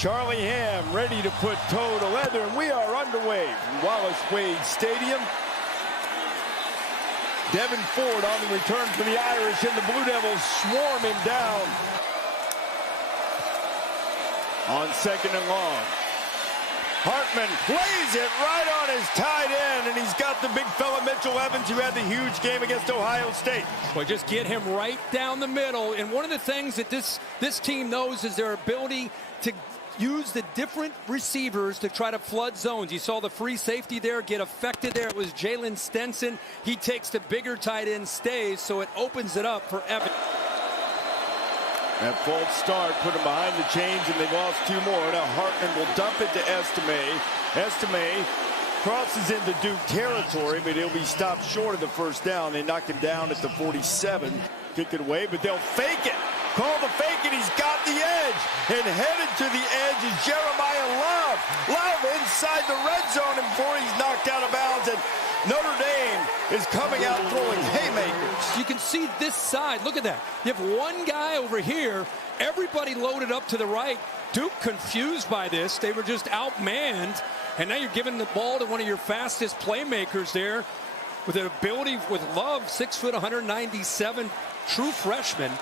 Charlie Ham ready to put toe to leather, and we are underway from Wallace Wade Stadium. Devin Ford on the return for the Irish, and the Blue Devils swarm him down on 2nd and long. Hartman plays it right on his tight end, and he's got the big fella Mitchell Evans, who had the huge game against Ohio State. Well, just get him right down the middle. And one of the things that this team knows is their ability to use the different receivers to try to flood zones. You saw the free safety there get affected there. It was Jalen Stenson. He takes the bigger tight end, stays, so it opens it up for Evans. That false start put him behind the chains, and they've lost 2 more. Now Hartman will dump it to Estime. Estime crosses into Duke territory, but he'll be stopped short of the first down. They knock him down at the 47. Kick it away, but they'll fake it. Call the fake, and he's got the edge. And headed to the edge is Jeremiah Love. Love inside the red zone, and before he's knocked out of bounds, and Notre Dame is coming out throwing haymakers. You can see this side. Look at that. You have one guy over here. Everybody loaded up to the right. Duke confused by this. They were just outmanned. And now you're giving the ball to one of your fastest playmakers there with an ability with Love, 6 foot, 197, true freshman.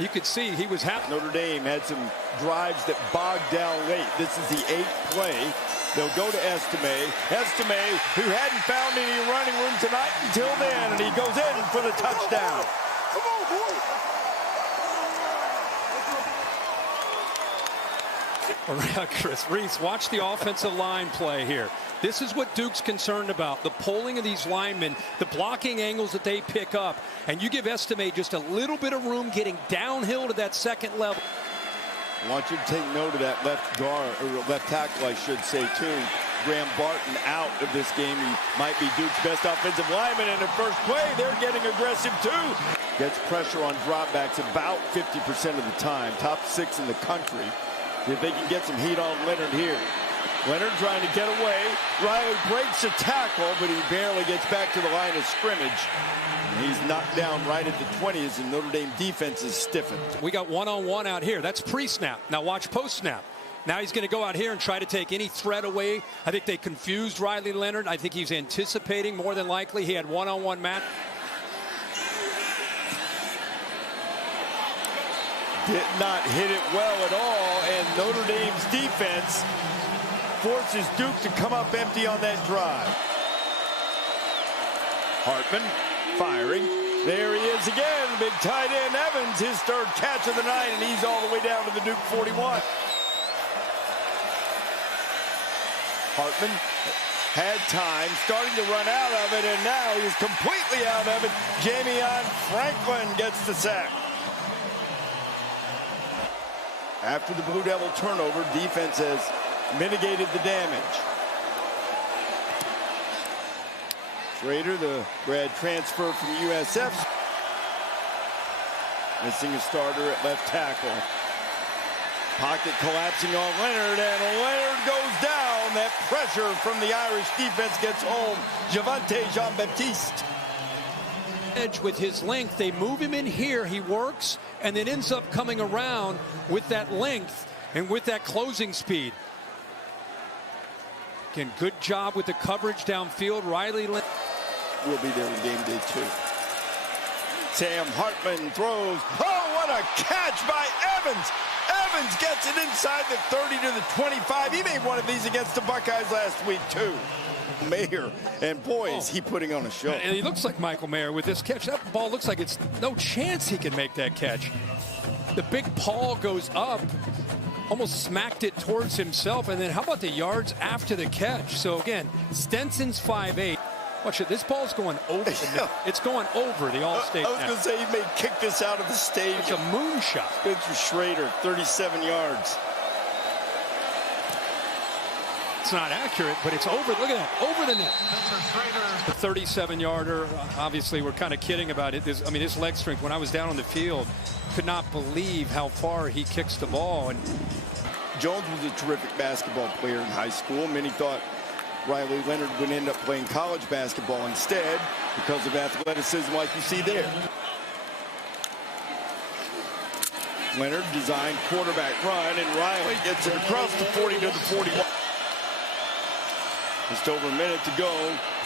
You could see he was happy. Notre Dame had some drives that bogged down late. This is the 8th play. They'll go to Estime. Estime, who hadn't found any running room tonight until then, and he goes in for the touchdown. Come on, boy. Chris Reese, watch the offensive line play here. This is what Duke's concerned about, the pulling of these linemen, the blocking angles that they pick up, and you give Estime just a little bit of room getting downhill to that 2nd level. I want you to take note of that left guard, or left tackle, I should say, too. Graham Barton out of this game. He might be Duke's best offensive lineman in the first play. They're getting aggressive, too. Gets pressure on dropbacks about 50% of the time. Top 6 in the country. If they can get some heat on Leonard here. Leonard trying to get away. Riley breaks a tackle, but he barely gets back to the line of scrimmage. And he's knocked down right at the 20 as the Notre Dame defense is stiffened. We got one-on-one out here. That's pre-snap. Now watch post-snap. Now he's going to go out here and try to take any threat away. I think they confused Riley Leonard. I think he's anticipating more than likely. He had one-on-one match. Did not hit it well at all, and Notre Dame's defense forces Duke to come up empty on that drive. Hartman firing. There he is again. Big tight end Evans, his 3rd catch of the night, and he's all the way down to the Duke 41. Hartman had time, starting to run out of it, and now he's completely out of it. Jamion Franklin gets the sack. After the Blue Devil turnover, defense has mitigated the damage. Schrader, the grad transfer from USF, missing a starter at left tackle. Pocket collapsing on Leonard, and Leonard goes down. That pressure from the Irish defense gets home. Javante Jean-Baptiste. Edge with his length, they move him in here, he works, and then ends up coming around with that length and with that closing speed. Again, good job with the coverage downfield. Riley will be there on game day 2. Sam Hartman throws. Oh, what a catch by Evans! Evans gets it inside the 30 to the 25. He made one of these against the Buckeyes last week, too. Mayer, and boy, is he putting on a show. And he looks like Michael Mayer with this catch. That ball looks like it's no chance he can make that catch. The big paw goes up, almost smacked it towards himself, and then how about the yards after the catch? So again, Stenson's 5'8". Watch it, this ball's going over the net. It's going over the All-State. I was going to say he may kick this out of the stadium. It's a moonshot. Spencer Schrader, 37 yards. It's not accurate, but it's over. Look at that, over the net. The 37-yarder. Obviously, we're kind of kidding about it. I mean, his leg strength. When I was down on the field, could not believe how far he kicks the ball. And Jones was a terrific basketball player in high school. Many thought Riley Leonard would end up playing college basketball instead because of athleticism like you see there. Leonard designed quarterback run, and Riley gets it across the 40 to the 41. Just over a minute to go.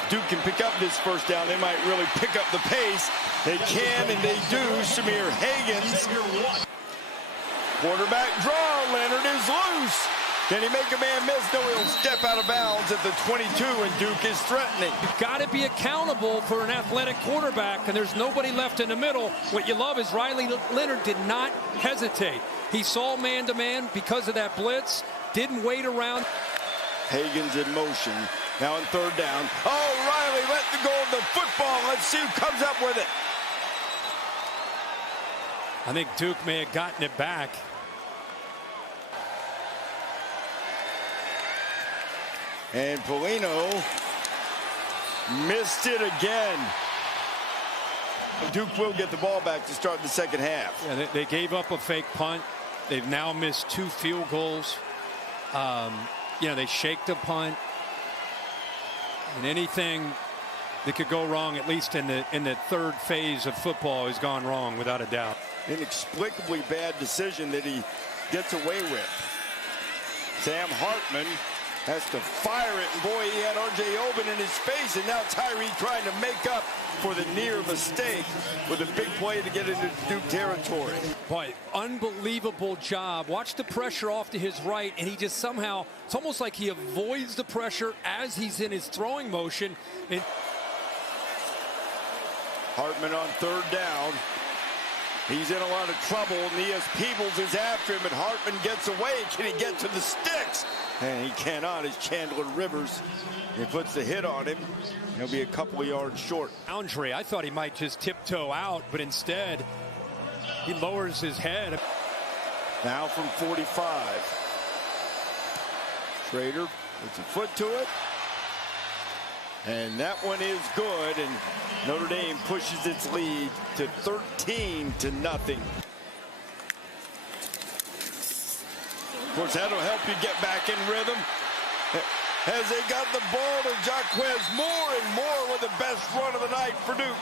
Duke can pick up this first down. They might really pick up the pace. They can, and they do. Shamir Hagens. Quarterback draw. Leonard is loose. Can he make a man miss? No, he'll step out of bounds at the 22, and Duke is threatening. You've got to be accountable for an athletic quarterback, and there's nobody left in the middle. What you love is Riley Leonard did not hesitate. He saw man-to-man because of that blitz, didn't wait around. Hagens in motion. Now on third down. Oh, Riley let go of the football. Let's see who comes up with it. I think Duke may have gotten it back. And Polino missed it again. Duke will get the ball back to start the second half. Yeah, they gave up a fake punt. They've now missed 2 field goals. They shaked a punt. And anything that could go wrong, at least in the third phase of football, has gone wrong without a doubt. Inexplicably bad decision that he gets away with. Sam Hartman has to fire it, and boy, he had R.J. Oben in his face, and now Tyree trying to make up for the near mistake with a big play to get into Duke territory. Boy, unbelievable job. Watch the pressure off to his right, and he just somehow, it's almost like he avoids the pressure as he's in his throwing motion. And Hartman on third down. He's in a lot of trouble, and E.S. Peebles is after him, and Hartman gets away. Can he get to the sticks? And he cannot, as Chandler Rivers. He puts the hit on him. He'll be a couple of yards short. Andre, I thought he might just tiptoe out, but instead he lowers his head. Now from 45. Schrader puts a foot to it. And that one is good, and Notre Dame pushes its lead to 13-0. Of course, that'll help you get back in rhythm. As they got the ball to Jaquez more and more with the best run of the night for Duke.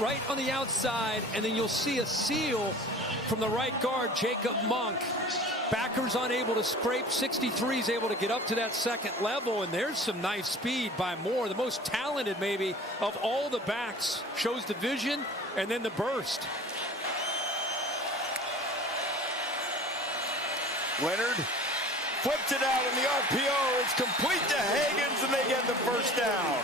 Right on the outside, and then you'll see a seal from the right guard, Jacob Monk. Backers unable to scrape. 63 is able to get up to that second level, and there's some nice speed by Moore, the most talented maybe of all the backs. Shows the vision and then the burst. Leonard flips it out, and the RPO is complete to Hagens, and they get the first down.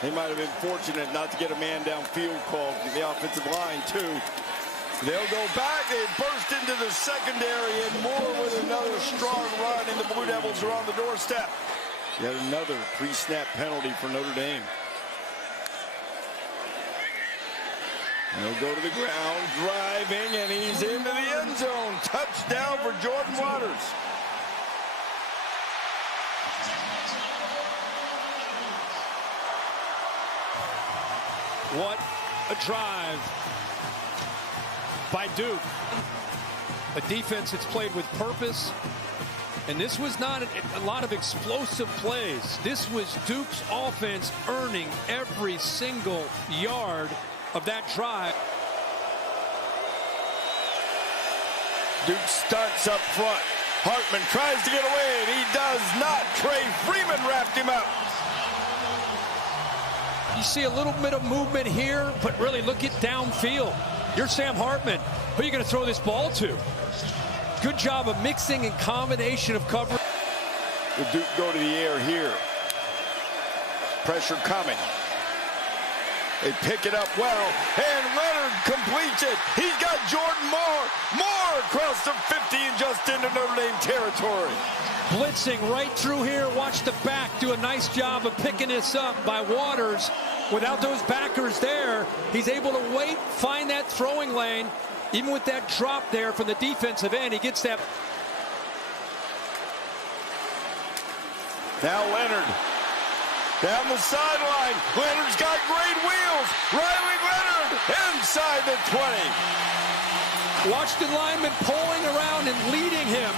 They might have been fortunate not to get a man downfield call to the offensive line, too. They'll go back. They burst into the secondary, and Moore with another strong run, and the Blue Devils are on the doorstep. Yet another pre-snap penalty for Notre Dame. He'll go to the ground, driving, and he's into the end zone. Touchdown for Jordan Waters. What a drive by Duke. A defense that's played with purpose. And this was not a lot of explosive plays. This was Duke's offense earning every single yard of that drive. Duke stunts up front. Hartman tries to get away, and he does not. Trey Freeman wrapped him up. You see a little bit of movement here, but really look at downfield. You're Sam Hartman. Who are you going to throw this ball to? Good job of mixing and combination of coverage. The Duke go to the air here. Pressure coming. They pick it up well, and Leonard completes it. He's got Jordan Moore across the 50 and just into Notre Dame territory. Blitzing right through here. Watch the back do a nice job of picking this up by Waters. Without those backers there, he's able to wait, find that throwing lane. Even with that drop there from the defensive end, he gets that. Now Leonard. Down the sideline. Leonard's got great wheels. Riley Leonard inside the 20. Watch the lineman pulling around and leading him.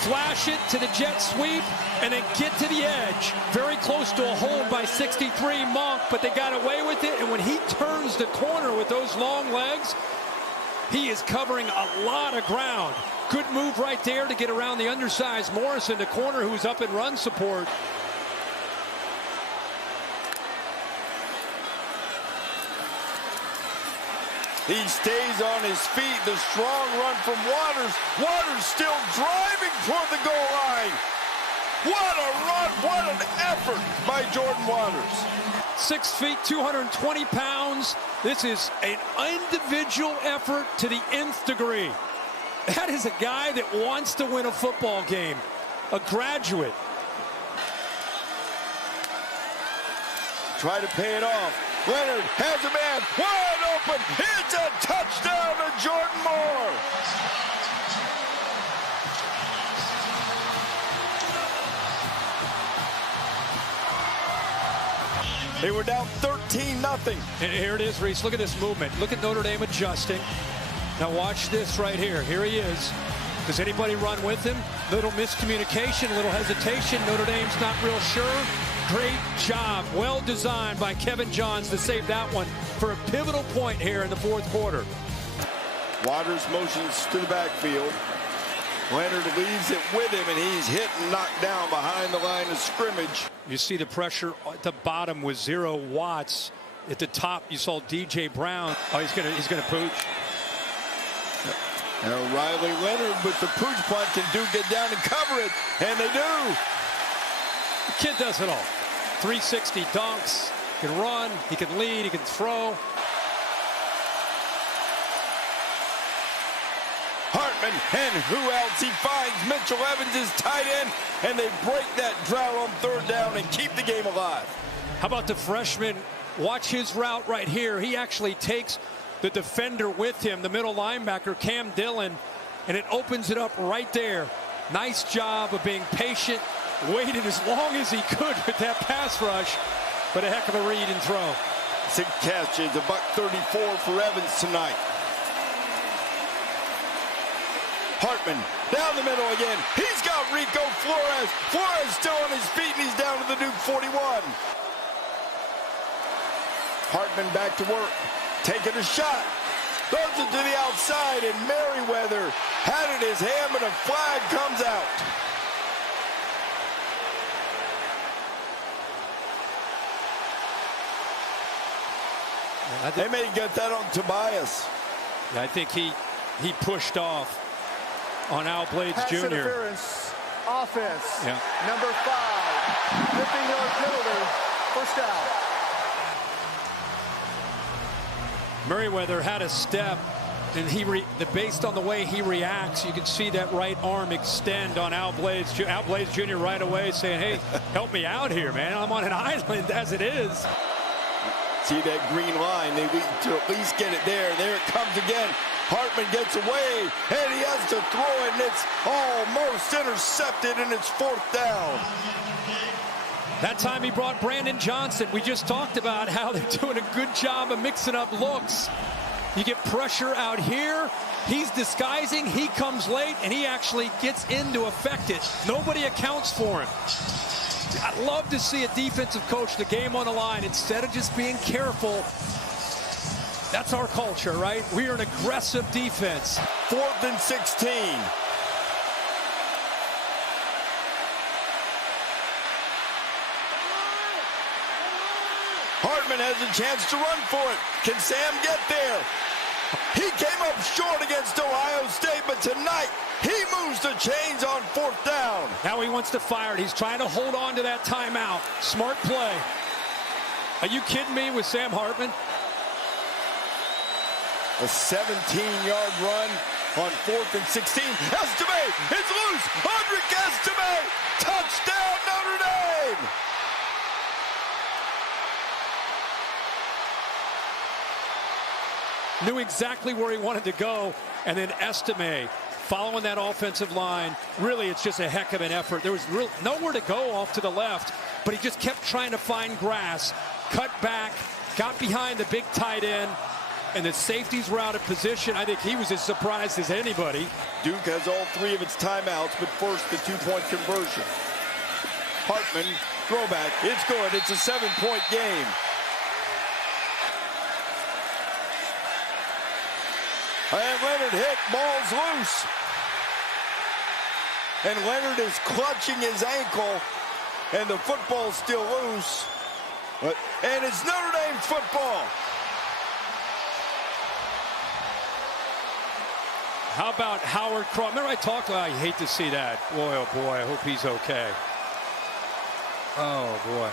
flash it to the jet sweep, and then get to the edge. Very close to a hold by 63 Monk, but they got away with it. And when he turns the corner with those long legs, he is covering a lot of ground. Good move right there to get around the undersized Morrison, the corner who's up in run support. He stays on his feet. The strong run from Waters. Waters still driving toward the goal line. What a run. What an effort by Jordan Waters. 6 feet, 220 pounds. This is an individual effort to the nth degree. That is a guy that wants to win a football game. A graduate. Try to pay it off. Leonard has a man wide open. It's a touchdown to Jordan Moore. They were down 13-0. And here it is, Reese. Look at this movement. Look at Notre Dame adjusting. Now watch this right here. Here he is. Does anybody run with him? Little miscommunication, little hesitation. Notre Dame's not real sure. Great job. Well designed by Kevin Johns to save that one for a pivotal point here in the fourth quarter. Waters motions to the backfield. Leonard leaves it with him, and he's hit and knocked down behind the line of scrimmage. You see the pressure at the bottom with 0 Watts. At the top, you saw DJ Brown. Oh, he's gonna pooch. Now Riley Leonard with the pooch punt, can Duke get down and cover it? And they do. The kid does it all. 360 dunks. He can run. He can lead. He can throw. Hartman, and who else? He finds Mitchell Evans, his tight end, and they break that drought on third down and keep the game alive. How about the freshman? Watch his route right here. He actually takes the defender with him, the middle linebacker, Cam Dillon, and it opens it up right there. Nice job of being patient, waited as long as he could with that pass rush, but a heck of a read and throw. 6 catches, $134 for Evans tonight. Hartman down the middle again. He's got Rico Flores. Flores still on his feet, and he's down to the Duke 41. Hartman back to work, taking a shot. Throws it to the outside, and Merriweather had it in his hand, but a flag comes out. They may get that on Tobias. I think he pushed off on Al Blades Pass Jr. interference, offense, Yeah. number 5, 15-yard penalty, first down. Merriweather had a step, and based on the way he reacts, you can see that right arm extend on Al Blades. Al Blades Jr. right away saying, hey, help me out here, man. I'm on an island as it is. See that green line? They need to at least get it there. There it comes again. Hartman gets away, and he has to throw it, and it's almost intercepted, and it's fourth down. That time he brought Brandon Johnson. We just talked about how they're doing a good job of mixing up looks. You get pressure out here. He's disguising. He comes late, and he actually gets in to affect it. Nobody accounts for him. I'd love to see a defensive coach, the game on the line, instead of just being careful. That's our culture, right? We are an aggressive defense. 4th and 16. Hartman has a chance to run for it. Can Sam get there? He came up short against Ohio State, but tonight he moves the chains on 4th down. Now he wants to fire it. He's trying to hold on to that timeout. Smart play. Are you kidding me with Sam Hartman? A 17-yard run on 4th and 16. Estime is loose. Hendrick Estime. Touchdown, Notre Dame. Knew exactly where he wanted to go, and then Estime following that offensive line. Really, it's just a heck of an effort. There was nowhere to go off to the left, but he just kept trying to find grass, cut back, got behind the big tight end, and the safeties were out of position. I think he was as surprised as anybody. Duke has all 3 of its timeouts, but first the 2-point conversion. Hartman, throwback, it's good. It's a 7-point game. And Leonard hit, ball's loose. And Leonard is clutching his ankle, and the football's still loose. And it's Notre Dame football. How about Howard Cross? Remember I talked, I hate to see that. Boy, oh boy, I hope he's okay. Oh boy.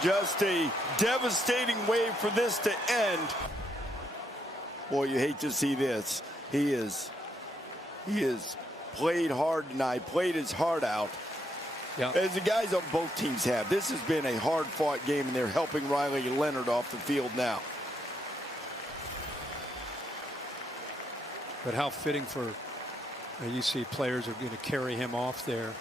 Just a devastating way for this to end. Boy, you hate to see this. He is played hard tonight, played his heart out. Yeah. As the guys on both teams have. This has been a hard-fought game, and they're helping Riley Leonard off the field now. But how fitting for, you see players are going to carry him off there.